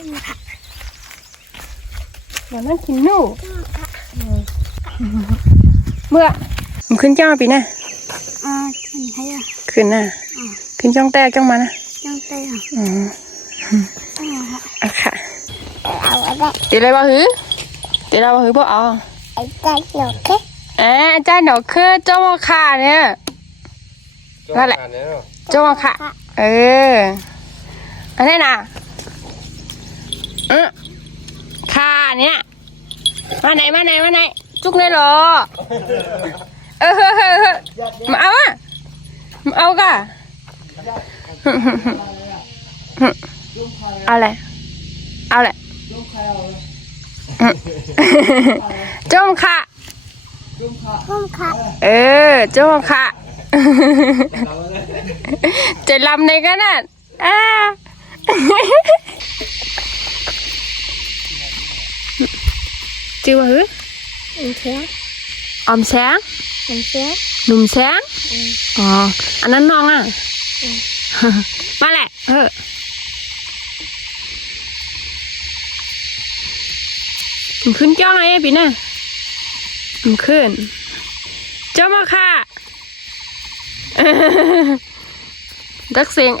เดี๋ยวมันกินหนูเมื่อมันขึ้นจ้องปีน่ะขึ้นให้ขึ้นน่ะขึ้นจ้องแต่จ้องมานะจ้องเต้อ่ะค่ะเอาอะไรเดี๋ยวอะไรบ้างหือเดี๋ยวเราบ้างหือพวกเอาไอ้ใจหนูแค่อาจารย์หนูคือเจ้ามาค่ะเนี่ยก็แหละเจ้ามาค่ะอันนี้นะค่ะเนี่ยมาไหนจุกเนี่ยหรอมาเอาอ่ะมาเอาก่ะเอาเลยเจ้ามาค่ะเจ้าค่ะจะลำในกันน่ะจือว่าหืออมแสงหนุ่มแสงอ๋ออันนั้นน้องอ่ะมาแหละมันขึ้นจ้องไอ้ปีน่ะมันขึ้นเจ้ามาค่ะดักเสียง